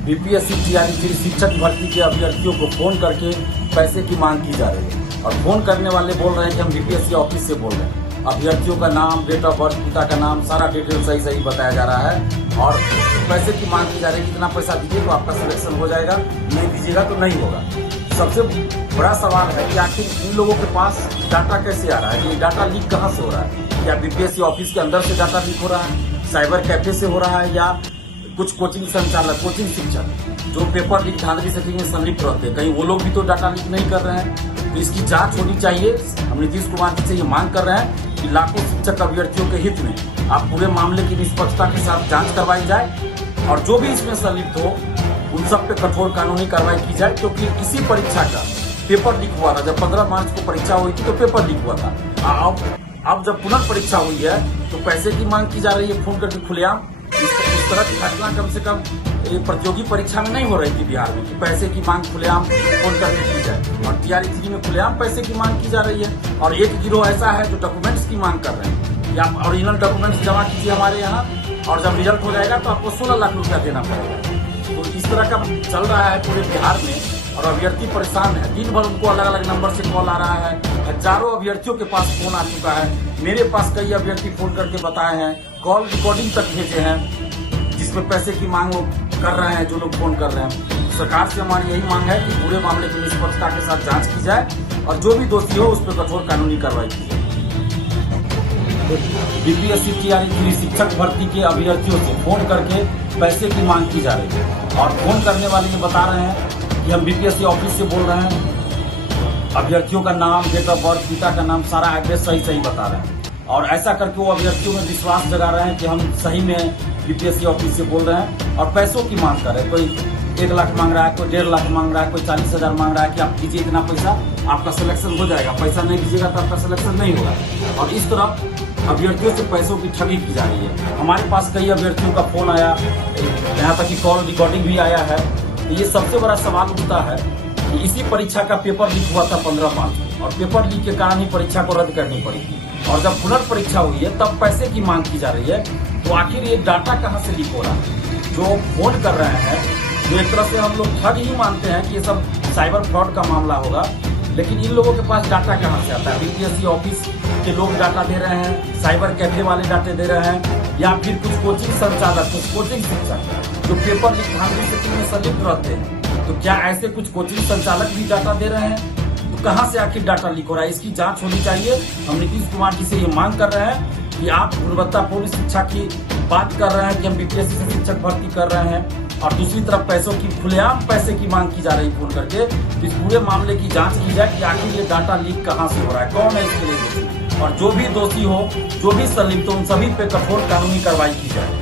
BPSC TRE शिक्षक भर्ती के अभ्यर्थियों को फोन करके पैसे की मांग की जा रही है और फोन करने वाले बोल रहे हैं कि हम बीपीएससी ऑफिस से बोल रहे हैं। अभ्यर्थियों का नाम, डेट ऑफ बर्थ, पिता का नाम, सारा डिटेल सही बताया जा रहा है और पैसे की मांग की जा रही है। कितना पैसा दीजिए तो आपका सिलेक्शन हो जाएगा, नहीं दीजिएगा तो नहीं होगा। सबसे बड़ा सवाल है कि आखिर इन लोगों के पास डाटा कैसे आ रहा है, ये डाटा लीक कहाँ से हो रहा है? क्या बीपीएससी ऑफिस के अंदर से डाटा लीक हो रहा है, साइबर कैफे से हो रहा है, या कुछ कोचिंग संचालक, कोचिंग शिक्षक जो पेपर लीक धांधली सेटिंग में संलिप्त रहते हैं, कहीं वो लोग भी तो डाटा लीक नहीं कर रहे हैं? तो इसकी जांच होनी चाहिए। हम नीतीश कुमार जी से ये मांग कर रहे हैं कि लाखों शिक्षक अभ्यर्थियों के हित में आप पूरे मामले की निष्पक्षता के साथ जांच करवाई जाए और जो भी इसमें संलिप्त हो उन सब पे कठोर कानूनी कार्रवाई की जाए, क्योंकि इसी परीक्षा का पेपर लीक हुआ था। जब 15 मार्च को परीक्षा हुई थी तो पेपर लीक हुआ था। अब जब पुनः परीक्षा हुई है तो पैसे की मांग की जा रही है फोन करके खुलेआम। इस तरह की घटना कम से कम प्रतियोगी परीक्षा में नहीं हो रही थी बिहार में कि पैसे की मांग खुलेआम फोन करके की जाए, और टीआरई में खुलेआम पैसे की मांग की जा रही है। और एक गिरोह ऐसा है जो डॉक्यूमेंट्स की मांग कर रहे हैं कि आप ओरिजिनल डॉक्यूमेंट्स जमा कीजिए हमारे यहाँ और जब रिजल्ट हो जाएगा तो आपको 16 लाख रुपया देना पड़ेगा। तो इस तरह का चल रहा है पूरे बिहार में और अभ्यर्थी परेशान है। दिन भर उनको अलग अलग नंबर से कॉल आ रहा है, हजारों अभ्यर्थियों के पास फोन आ चुका है। मेरे पास कई अभ्यर्थी फोन करके बताए हैं, कॉल रिकॉर्डिंग तक भेजे हैं जिसमें पैसे की मांग कर रहे हैं जो लोग फोन कर रहे हैं। सरकार से हमारी यही मांग है कि पूरे मामले की निष्पक्षता के साथ जांच की जाए और जो भी दोषी हो उस पर कठोर कानूनी कार्रवाई की जाए। बीपीएससी टीआरई शिक्षक भर्ती के अभ्यर्थियों से फोन करके पैसे की मांग की जा रही है और फोन करने वाले ये बता रहे हैं कि हम बीपीएससी ऑफिस से बोल रहे हैं। अभ्यर्थियों का नाम, डेट ऑफ बर्थ, पिता का नाम, सारा एड्रेस सही बता रहे हैं और ऐसा करके वो अभ्यर्थियों में विश्वास जगा रहे हैं कि हम सही में बीपीएससी ऑफिस से बोल रहे हैं और पैसों की मांग कर रहे हैं। कोई 1 लाख मांग रहा है, कोई 1.5 लाख मांग रहा है, कोई 40,000 मांग रहा है कि आप दीजिए इतना पैसा, आपका सिलेक्शन हो जाएगा। पैसा नहीं दीजिएगा तो आपका सिलेक्शन नहीं होगा। और इस तरह अभ्यर्थियों से पैसों की ठगी की जा रही है। हमारे पास कई अभ्यर्थियों का फोन आया, यहाँ तक कि कॉल रिकॉर्डिंग भी आया है। तो ये सबसे बड़ा सवाल उठता है कि इसी परीक्षा का पेपर लीक हुआ था 15 मार्च को और पेपर लीक के कारण ही परीक्षा को रद्द करनी पड़ी और जब पुनर्परीक्षा हुई है तब पैसे की मांग की जा रही है। तो आखिर ये डाटा कहाँ से लीक हो रहा है? जो फोन कर रहे हैं, जो एक तरह से हम लोग ठग ही मानते हैं कि ये सब साइबर फ्रॉड का मामला होगा, लेकिन इन लोगों के पास डाटा कहाँ से आता है? बीपीएससी ऑफिस के लोग डाटा दे रहे हैं, साइबर कैफे वाले डाटे दे रहे हैं, या फिर कुछ कोचिंग संचालक, कुछ कोचिंग शिक्षक जो पेपर लीक धांधली सेटिंग में संलिप्त रहते हैं। तो क्या ऐसे कुछ कोचिंग संचालक भी डाटा दे रहे हैं? तो कहाँ से आखिर डाटा लीक हो रहा है? इसकी जांच होनी चाहिए। हम नीतीश कुमार जी से ये मांग कर रहे हैं कि आप गुणवत्तापूर्ण शिक्षा की बात कर रहे हैं कि हम बीपीएससी से शिक्षक भर्ती कर रहे हैं और दूसरी तरफ पैसों की खुलेआम पैसे की मांग की जा रही फोन करके। इस पूरे मामले की जांच की जाए कि आखिर ये डाटा लीक कहाँ से हो रहा है, कौन है इसके लिए दोषी, और जो भी दोषी हो, जो भी संलिप्त हो, उन सभी पे कठोर कानूनी कार्रवाई की जाए।